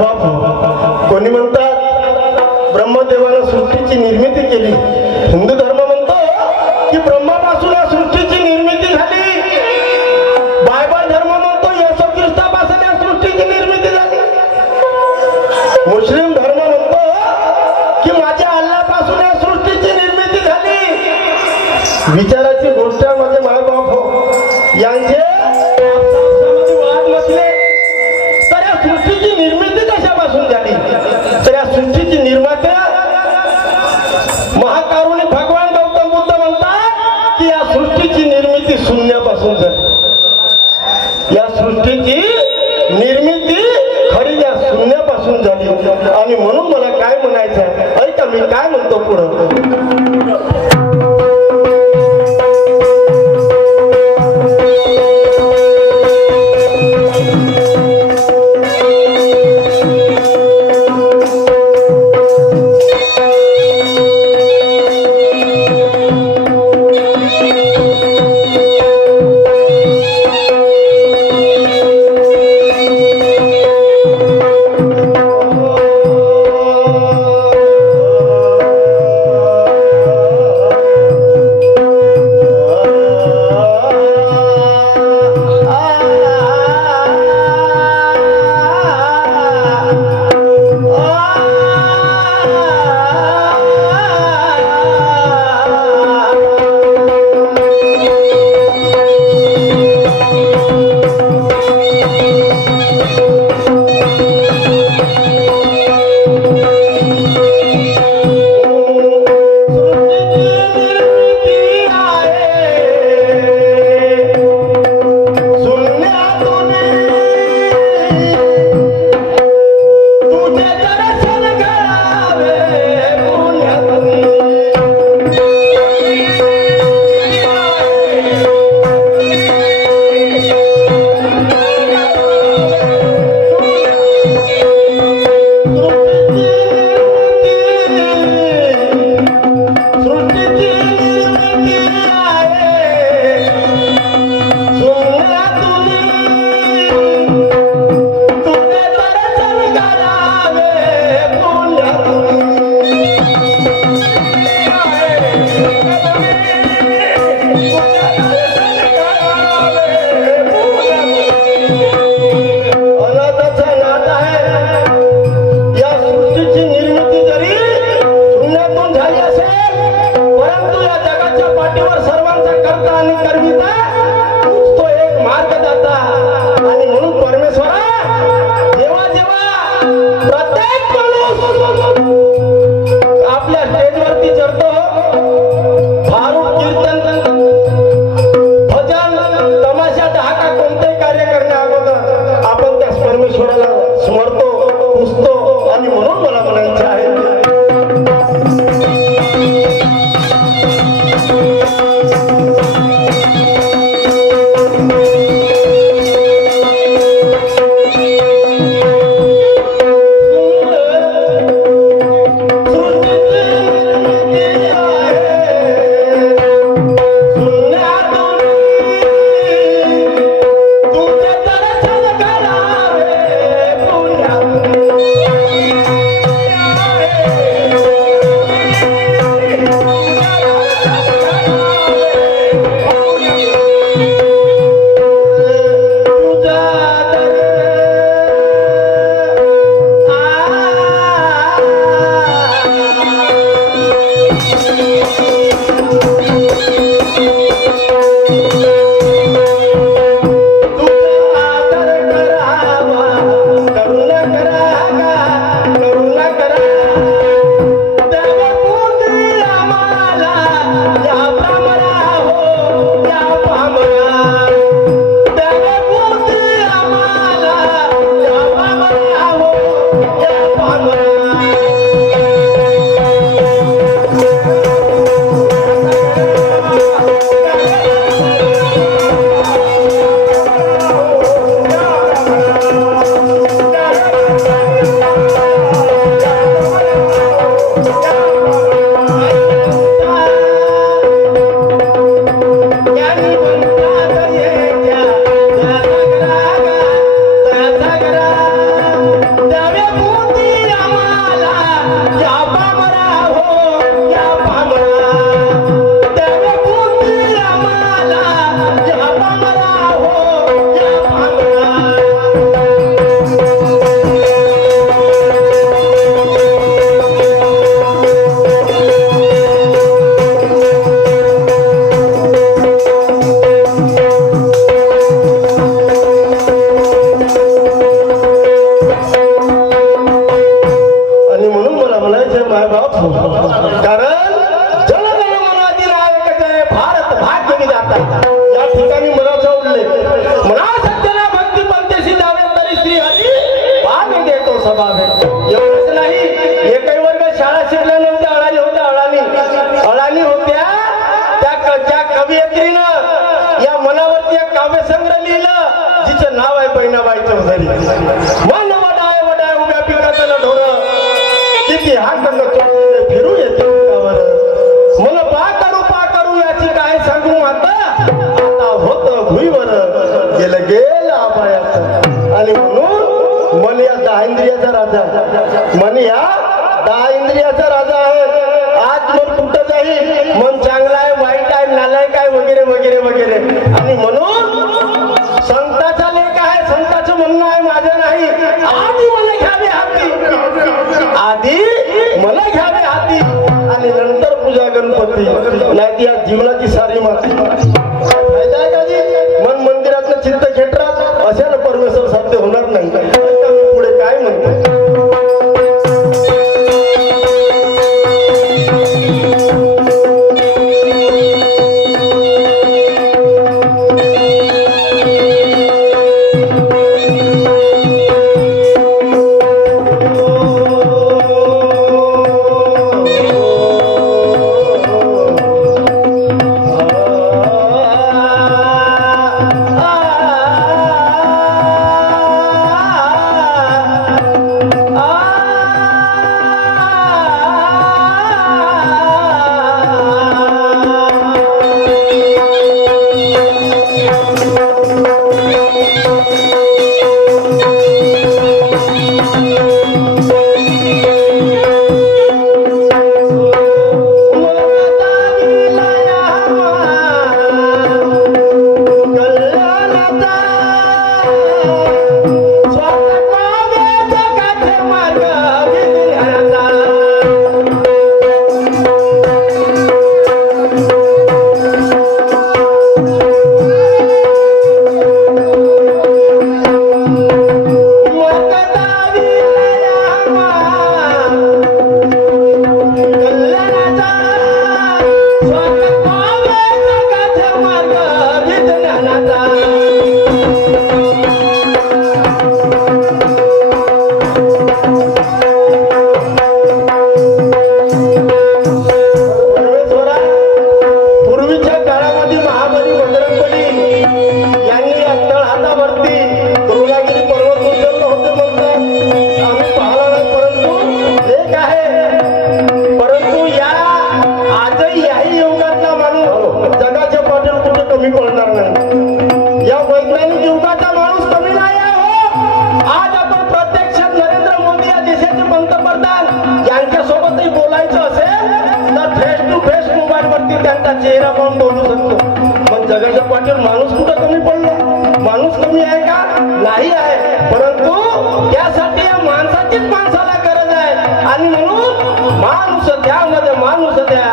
मायबाप कोणी म्हणतात ब्रह्मदेवानं सृष्टीची निर्मिती केली, हिंदू धर्म म्हणतो की ब्रह्मापासून या सृष्टीची निर्मिती झाली, बायबल धर्म म्हणतो येशू ख्रिस्तापासून या सृष्टीची निर्मिती झाली, मुस्लिम धर्म म्हणतो की माझ्या अल्लापासून या सृष्टीची निर्मिती झाली। विचाराची गोष्ट माझे मायबाप हो यांचे वाद नसले तर या सृष्टीची निर्मिती कशापासून झाली, तर या सृष्टीची निर्मात्या महाकारुणी भगवान गौतम बुद्ध म्हणतात की या सृष्टीची निर्मिती शून्यापासून झाली, या सृष्टीची निर्मिती खरी या शून्यापासून झाली। आणि म्हणून मला काय म्हणायचं आहे ऐका मी काय म्हणतो पुढं। तो स्वभाव आहे. एवढंच नाही, एकही वर्ग शाळा शिकल्या नव्हत्या, अडाणी होत्या, अडाणी होत्या. त्या कवयित्रीनं या मनावरती एक काव्यसंग्रह लिहिलं जिचं नाव आहे बहिणाबाई चौधरी. मन वडाय वडाय उभ्या पिकाचं ढोर किती हात फिरू येते मला पा करू याची काय सांगू आता होत भुईवर गेलं आबायाचं. आणि म्हणून मन या 10 इंद्रियाचा राजा, मन या 10 इंद्रियाचा राजा आहे. आज मन कुठं जाईल, मन चांगला आहे, वाईट आहे, नालायक आहे, वगैरे वगैरे वगैरे. आणि म्हणून संताचा लेख आहे, संताचं म्हणणं आहे, माझं नाही. आधी मला घ्यावे हाती, आधी मला घ्यावे हाती आणि नंतर पूजा गणपती. नाही या जीवनाची सारी माती फायदा आहे का जी? मन मंदिरातलं चित्त खेटरात अशाला परमेश्वर साध्य होणार नाही. पुढे काय म्हणतो, चेहरा पाहून बोलू शकतो. मग जगाच्या पाठीवर माणूस कुठं कमी पडला? माणूस कमी आहे का? नाही आहे. परंतु त्यासाठी या माणसाचीच माणसाला गरज आहे. आणि म्हणून माणूस द्या मध्ये माणूस द्या,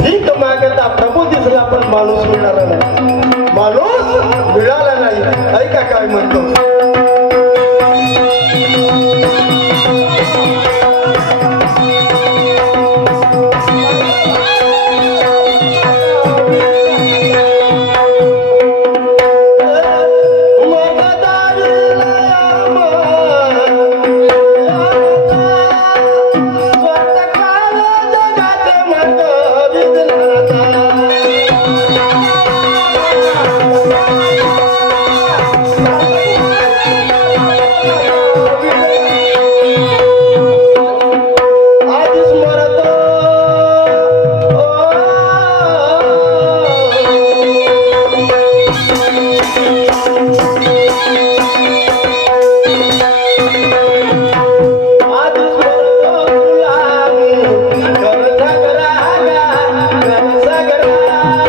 भीक मागता प्रभू दिसला पण माणूस मिळाला नाही, माणूस मिळाला नाही. ऐका काय म्हणतो,